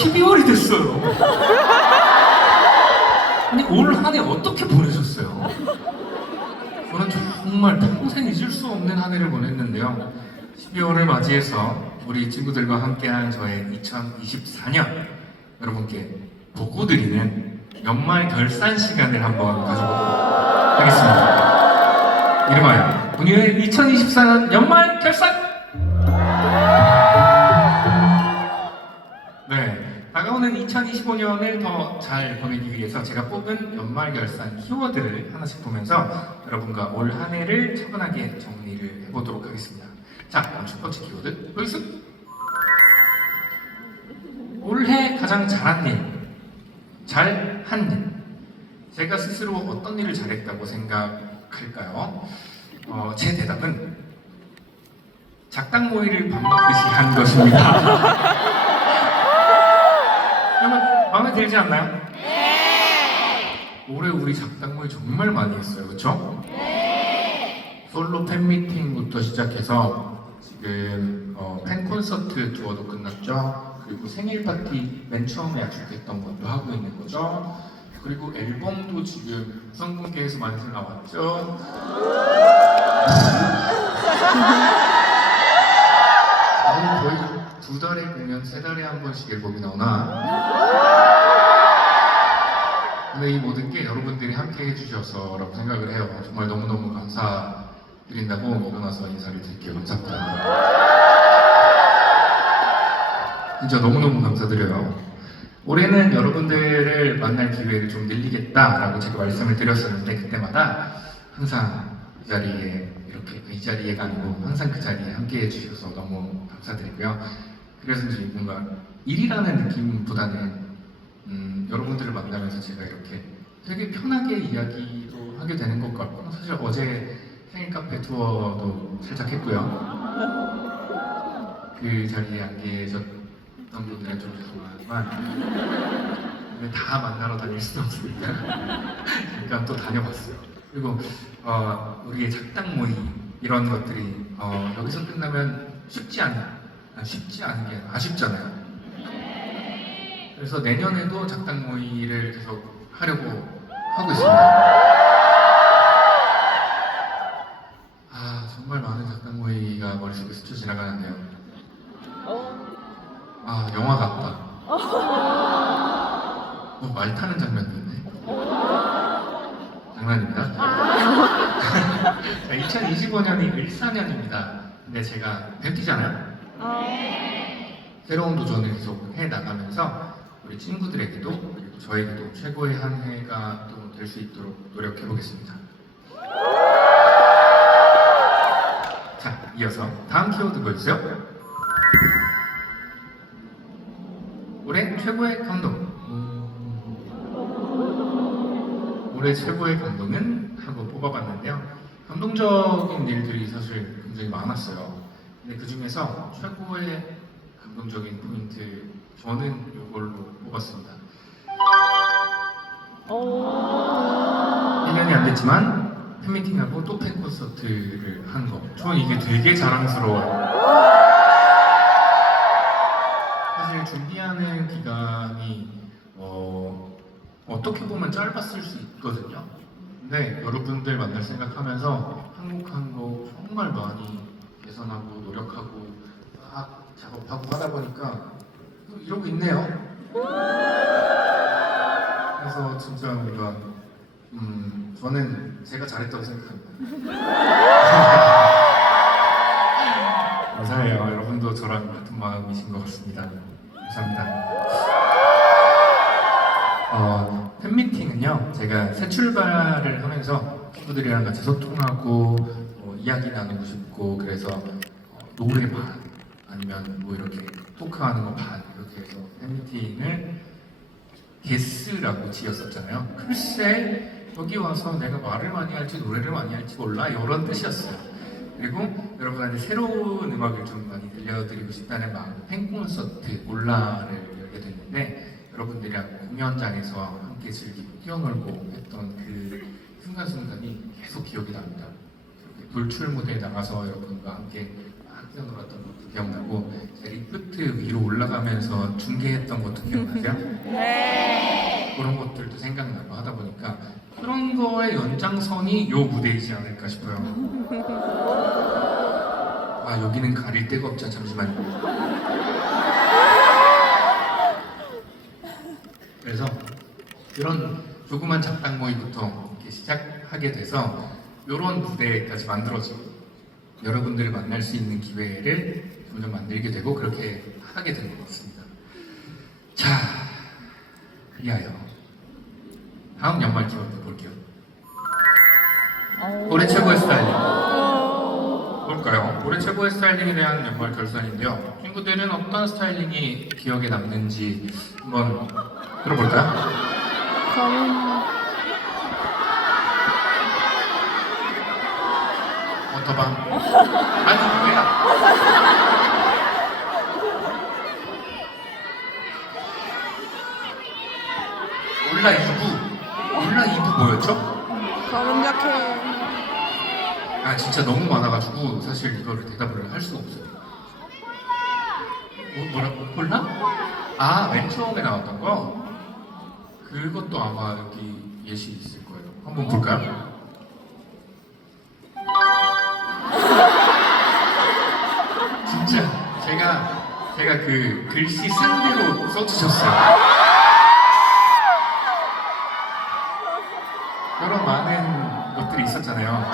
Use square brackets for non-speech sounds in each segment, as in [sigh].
12월이 됐어요. 아니 올한 해 어떻게 보내셨어요? 저는 정말 평생 잊을 수 없는 한 해를 보냈는데요. 12월을 맞이해서 우리 친구들과 함께한 저의 2024년 여러분께 보고 드리는 연말 결산 시간을 한번 가져보도록 하겠습니다. 이름하여 본인의 2024년 연말 결산! 다가오는 2025년을 더 잘 보내기 위해서 제가 뽑은 연말 결산 키워드를 하나씩 보면서 여러분과 올 한 해를 차분하게 정리를 해보도록 하겠습니다. 자, 그럼 첫 번째 키워드 보이스. 올해 가장 잘한 일, 잘한 일. 제가 스스로 어떤 일을 잘했다고 생각할까요? 어, 제 대답은 작당 모의를 밥 먹듯이 한 것입니다. [laughs] 여러분 마음에 들지 않나요? 네. 올해 우리 작당 모의 정말 많이 했어요, 그렇죠? 네. 솔로 팬 미팅부터 시작해서 지금 어, 팬 콘서트 투어도 끝났죠. 그리고 생일 파티 맨 처음에 약속했던 것도 하고 있는 거죠. 그리고 앨범도 지금 성공개에서 만들 나왔죠. [laughs] 두 달에 공연, 세 달에 한 번씩 앨범이 나오나? 근데 이 모든 게 여러분들이 함께 해주셔서라고 생각을 해요. 정말 너무너무 감사드린다고 일어나서 인사를 드릴게요. 감사합니다. 진짜 너무너무 감사드려요. 올해는 여러분들을 만날 기회를 좀 늘리겠다라고 제가 말씀을 드렸었는데 그때마다 항상 이 자리에 이렇게 이 자리에가 아니고 항상 그 자리에 함께 해 주셔서 너무 감사드리고요. 그래서인지 뭔가 일이라는 느낌보다는 음, 여러분들을 만나면서 제가 이렇게 되게 편하게 이야기도 하게 되는 것 같고 사실 어제 생일 카페 투어도 살짝 했고요. 그 자리에 안 계셨던 분들은 좀 죄송하지만 다 만나러 다닐 수는 없으니까 잠깐 또 다녀봤어요. 그리고 어, 우리의 작당 모임 이런 것들이 어, 여기서 끝나면 쉽지 않아 아, 쉽지 않은 게 아쉽잖아요. 그래서 내년에도 작당 모의를 계속 하려고 하고 있습니다. 아 정말 많은 작당 모의가 머릿속에 스쳐 지나가는데요. 아 영화 같다. 어, 말 타는 장면도 있네. 장난입니다. [laughs] 자, 2025년이 을사년입니다. 근데 제가 뱀띠잖아요. 새로운 도전을 계속 해 나가면서 우리 친구들에게도 그리고 저에게도 최고의 한 해가 또 될 수 있도록 노력해 보겠습니다. 자, 이어서 다음 키워드 보여주세요. 올해 최고의 감동. 올해 최고의 감동은 하고 뽑아봤는데요. 감동적인 일들이 사실 굉장히 많았어요. 근데 그 중에서 최고의 감동적인 포인트 저는 이걸로 뽑았습니다. 1년이 안 됐지만 팬미팅하고 또 팬 콘서트를 한 거. 저는 이게 되게 자랑스러워요. 사실 준비하는 기간이 어, 어떻게 보면 짧았을 수 있거든요. 근데 여러분들 만날 생각하면서 한곡 한곡 정말 많이 개선하고 노력하고 막 작업하고 하다 보니까 이러고 있네요. 그래서 진짜 우리가 음, 저는 제가 잘했다고 생각합니다. 감사해요. 여러분도 저랑 같은 마음이신 것 같습니다. 감사합니다. 어, 팬미팅은요, 제가 새 출발을 하면서 친구들이랑 같이 소통하고 어, 이야기 나누고 싶고 그래서 어, 노래 반 아니면 뭐 이렇게 토크하는 거 반 이렇게 해서 팬미팅을 게스라고 지었었잖아요. 글쎄 여기 와서 내가 말을 많이 할지 노래를 많이 할지 몰라 이런 뜻이었어요. 그리고 여러분한테 새로운 음악을 좀 많이 들려드리고 싶다는 마음 팬 콘서트 올라를 열게 됐는데 여러분들이랑 공연장에서 함께 즐기고 뛰어놀고 했던 그 순간순간이 계속 기억이 납니다. 돌출 무대에 나가서 여러분과 함께 막 뛰어 놀았던 것도 기억나고 리프트 위로 올라가면서 중계했던 것도 기억나세요? 네. 그런 것들도 생각나고 하다 보니까 그런 거의 연장선이 요 무대이지 않을까 싶어요. 아 여기는 가릴 데가 없죠. 잠시만요. 그래서 그런 조그만 작당 모임부터 이렇게 시작하게 돼서 이런 무대까지 만들어지고 여러분들을 만날 수 있는 기회를 점점 만들게 되고 그렇게 하게 된 것 같습니다. 자, 이하여 다음 연말 키워드 볼게요. 올해 최고의 스타일링. 볼까요? 올해 최고의 스타일링에 대한 연말 결산인데요. 친구들은 어떤 스타일링이 기억에 남는지 한번 들어볼까요? 워터밤. 아니, 뭐야? 올라 2부. 올라 2부 뭐였죠? 검은 자켓. 아 진짜 너무 많아가지고 사실 이거를 대답을 할 수가 없어요. 뭐, 뭐라고? 콜라? 아, 맨 처음에 나왔던 거? 그것도 아마 여기 예시 있을 거예요. 한번 볼까요? 제가 제가 그 글씨 쓴 대로 써주셨어요. 여러 많은 것들이 있었잖아요.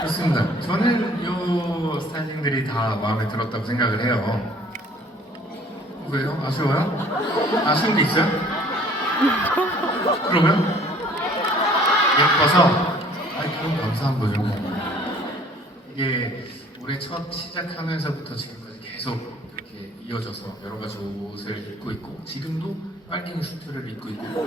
좋습니다. 저는 이 스타일링들이 다 마음에 들었다고 생각을 해요. 왜요? 아쉬워요? 아쉬운 게 있어요? 그러면? 예뻐서? 아이, 그럼 감사한 거죠. 이게 올해 첫 시작하면서부터 지금까지 계속 이렇게 이어져서 여러 가지 옷을 입고 있고 지금도 빨갱이 수트를 입고 있고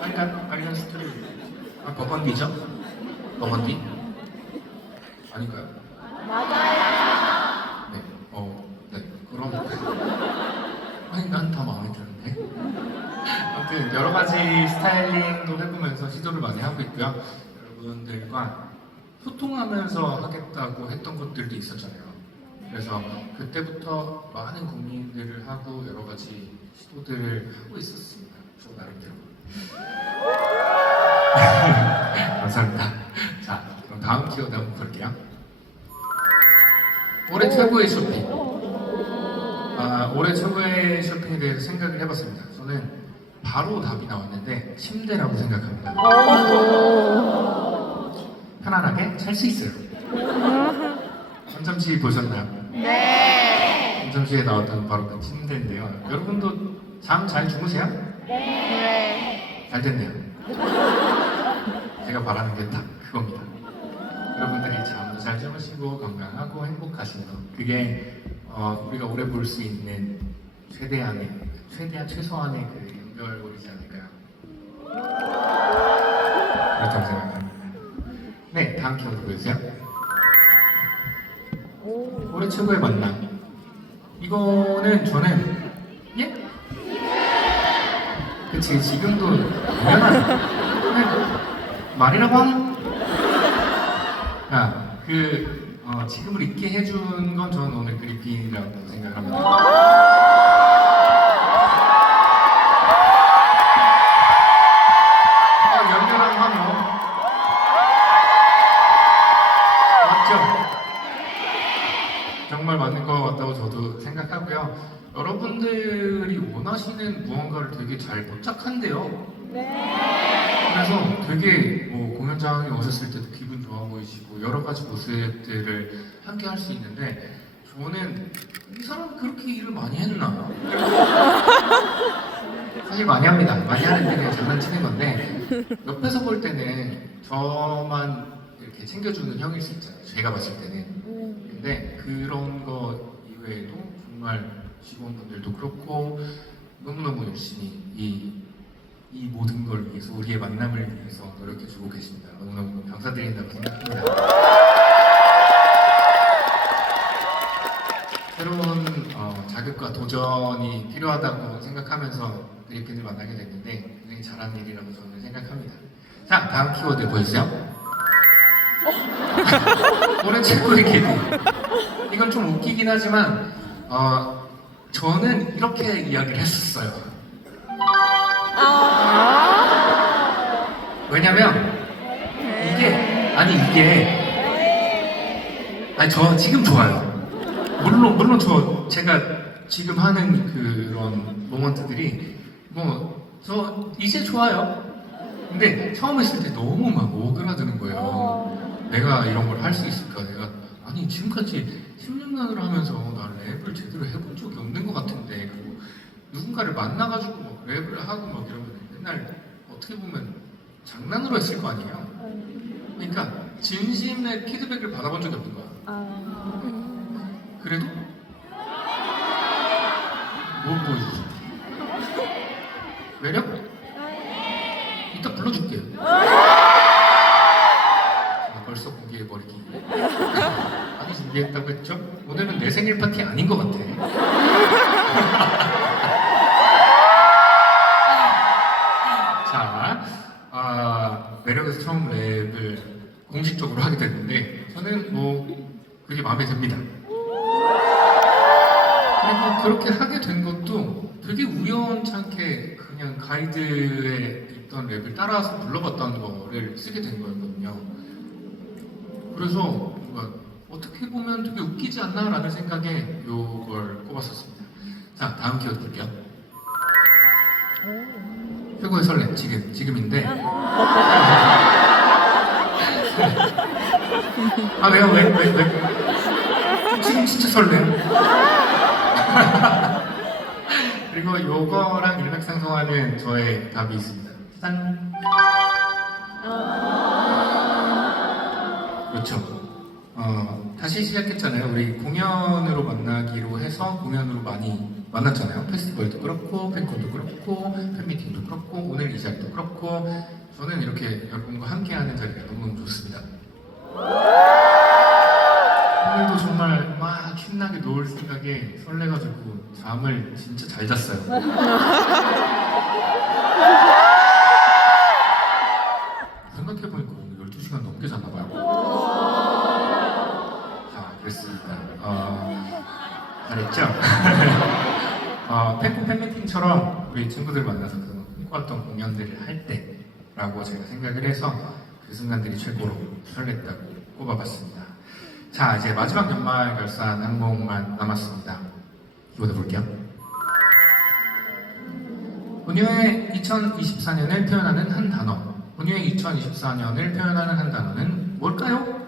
빨간 빨간 수트를 입고 있고. 아 버건디죠? 버건디? 아닌가요? 맞아요. 네, 어, 네, 그럼 아니 난 다 마음에 드는데. 아무튼 여러 가지 스타일링도 해보면서 시도를 많이 하고 있고요. 여러분들과 소통하면서 하겠다고 했던 것들도 있었잖아요. 그래서 그때부터 많은 고민들을 하고 여러 가지 시도들을 하고 있었습니다. 저 나름대로. [laughs] 감사합니다. 자, 그럼 다음 키워드 한번 볼게요. 올해 최고의 쇼핑. 아, 올해 최고의 쇼핑에 대해서 생각을 해봤습니다. 저는 바로 답이 나왔는데 침대라고 생각합니다. 편안하게 잘 수 있어요. 전참시 보셨나요? 네. 전참시에 나왔던 바로 그 침대인데요. 여러분도 잠 잘 주무세요? 네. 잘 됐네요. 제가 바라는 게 딱 그겁니다. 여러분들이 잠도 잘 주무시고 건강하고 행복하신 것. 그게 어, 우리가 오래 볼 수 있는 최대한의 최대한 최소한의 그 연결고리지 않을까요? 그렇다고 생각합니다. 네, 다음 키워드 보여주세요. 올해 최고의 만남. 이거는 저는 예? 그치 지금도 그냥 [laughs] 말이라고? 야, 그 어, 지금을 있게 해준 건 저는 오늘 그리핀이라고 생각을 합니다. 원하시는 무언가를 되게 잘 포착한대요. 그래서 되게 뭐 공연장에 오셨을 때도 기분 좋아 보이시고 여러 가지 모습들을 함께 할 수 있는데 저는 이 사람 그렇게 일을 많이 했나? [laughs] 사실 많이 합니다. 많이 하는데 그냥 장난치는 건데 옆에서 볼 때는 저만 이렇게 챙겨주는 형일 수 있잖아요. 제가 봤을 때는. 근데 그런 거 이외에도 정말 직원분들도 그렇고 너무너무 열심히 이, 이 모든 걸 위해서 우리의 만남을 위해서 노력해주고 계십니다. 너무너무 감사드린다고 생각합니다. 새로운 도전이 필요하다고 생각하면서 그리핀을 만나게 됐는데 굉장히 잘한 일이라고 저는 생각합니다. 자, 다음 키워드 보여주세요. 올해 최고의 개구. 이건 좀 웃기긴 하지만 어, 저는 이렇게 이야기를 했었어요. 왜냐면 이게 아니 이게 아니 저 지금 좋아요. 물론 물론 저 제가 지금 하는 그런 모먼트들이 뭐 저 이제 좋아요. 근데 처음 했을 때 너무 막 오그라드는 거예요. 내가 이런 걸 할 수 있을까? 내가 아니 지금까지 16년을 하면서 나 랩을 제대로 해본 적이 없는 것 같은데 그리고 누군가를 만나가지고 막 랩을 하고 막 이러면 맨날 어떻게 보면 장난으로 했을 거 아니에요. 그러니까 진심의 피드백을 받아본 적이 없는 거야. 그래도 뭘 보여주지? 매력? 이따 불러줄게요. 제가 벌써 공개해버리기. 많이 준비했다고 했죠? 오늘은 내 생일 파티 아닌 것 같아. [laughs] 자, 아, 매력에서 처음 랩을 공식적으로 하게 됐는데 저는 뭐 그게 마음에 듭니다. 그리고 그렇게 하게 된 것도 되게 우연찮게 그냥 가이드에 있던 랩을 따라서 불러봤다는 거를 쓰게 된 거였거든요. 그래서 어떻게 보면 되게 웃기지 않나라는 생각에 이걸 꼽았었습니다. 자, 다음 키워드 볼게요. 최고의 설렘 지금 지금인데. [laughs] 아 왜요 왜 왜 왜, 지금 진짜 설레요 [laughs] 그리고 요거랑 일맥상통하는 저의 답이 있습니다. 짠. 그렇죠 어, 다시 시작했잖아요. 우리 공연으로 만나기로 해서 공연으로 많이 만났잖아요. 페스티벌도 그렇고 팬콘도 그렇고 팬미팅도 그렇고 오늘 이 자리도 그렇고. 저는 이렇게 여러분과 함께하는 자리가 너무 좋습니다. 오늘도 정말 막 신나게 놀 생각에 설레가지고 잠을 진짜 잘 잤어요. [laughs] 우리 친구들 만나서 그 꿈꿔왔던 공연들을 할 때라고 제가 생각을 해서 그 순간들이 최고로 설렜다고 꼽아봤습니다. 자, 이제 마지막 연말 결산 항목만 남았습니다. 이거 볼게요. 본유의 2024년을 표현하는 한 단어. 본유의 2024년을 표현하는 한 단어는 뭘까요?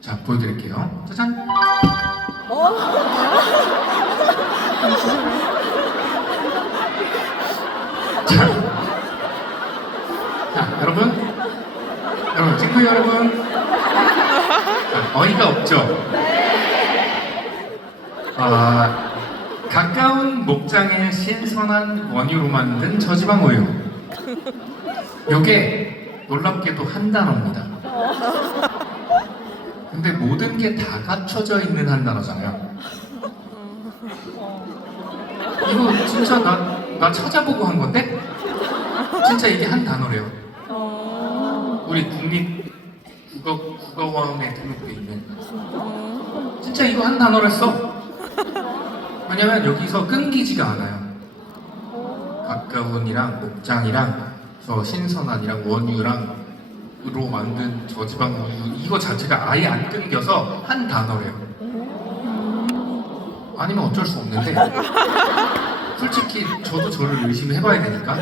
자, 보여드릴게요. 짜잔! 자, 자, 여러분. 여러분, 친구 여러분. 자, 어이가 없죠? 아, 가까운 목장의 신선한 원유로 만든 저지방 우유. 요게 놀랍게도 한 단어입니다. 근데 모든 게 다 갖춰져 있는 한 단어잖아요. 이거 진짜 나, 나 찾아보고 한 건데? 진짜 이게 한 단어래요. 우리 국립 국어, 국어원에 등록돼 있는. 진짜 이거 한 단어를 써. 왜냐면 여기서 끊기지가 않아요. 가까운이랑 목장이랑 저 신선한이랑 원유랑 으 로 만든 저지방 우유 이거 자체가 아예 안 끊겨서 한 단어래요. 아니면 어쩔 수 없는데 [laughs] 솔직히 저도 저를 열심히 해봐야 되니까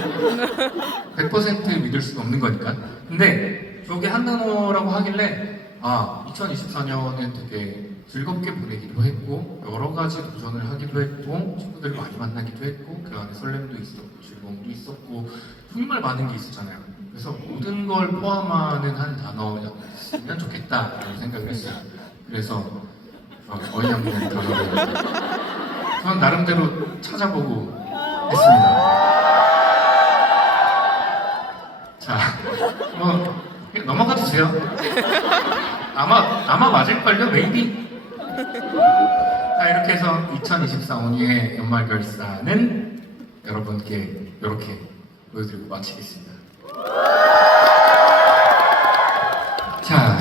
100% 믿을 수는 없는 거니까. 근데 저게 한 단어라고 하길래 아 2024년은 되게 즐겁게 보내기도 했고 여러 가지 도전을 하기도 했고 친구들 많이 만나기도 했고 그 안에 설렘도 있었고 즐거움도 있었고 정말 많은 게 있었잖아요. 그래서 모든 걸 포함하는 한 단어였으면 좋겠다라고 생각을 했어요. 그래서 어, 어이없는 단어를 저는 나름대로 찾아보고 했습니다. 자, 뭐 넘어가 주세요. 아마 아마 맞을걸요, maybe. 자 이렇게 해서 2024 온유의 연말 결산은 여러분께 이렇게 보여드리고 마치겠습니다. 자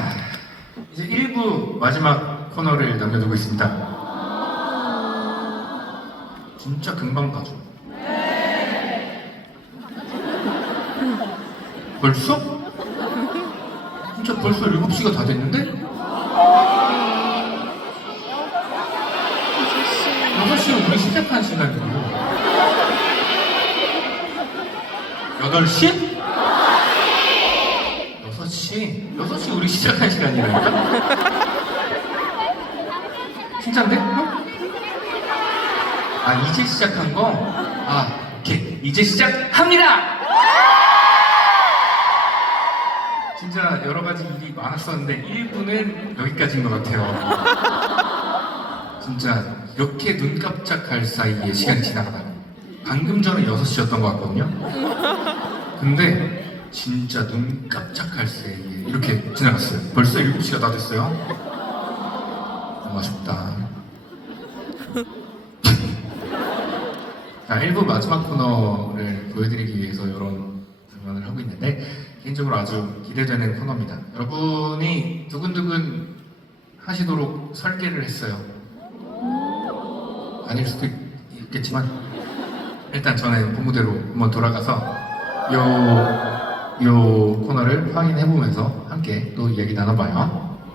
이제 1부 마지막 코너를 남겨두고 있습니다. 진짜 금방 가죠. 벌써? 진짜 벌써 7시가 다 됐는데? 6시에 우리 시작한 시간이고 8시? 6시? 6시 우리 시작한 시간이라니까? 진짠데? 어? 아 이제 시작한 거? 아 오케이 이제 시작합니다! 진짜 여러 가지 일이 많았었는데 1부는 여기까지인 것 같아요 진짜 이렇게 눈 깜짝할 사이에 시간이 지나가다니 방금 전에 6시였던 것 같거든요 근데 진짜 눈 깜짝할 사이에 이렇게 지나갔어요. 벌써 7시가 다 됐어요? 너무 아쉽다. [laughs] 자 1부 마지막 코너를 보여드리기 위해서 이런 장면을 하고 있는데 개인적으로 아주 기대되는 코너입니다. 여러분이 두근두근 하시도록 설계를 했어요. 아닐 수도 있, 있겠지만 일단 저는 본무대로 한번 돌아가서 요, 요 코너를 확인해 보면서 함께 또 이야기 나눠봐요.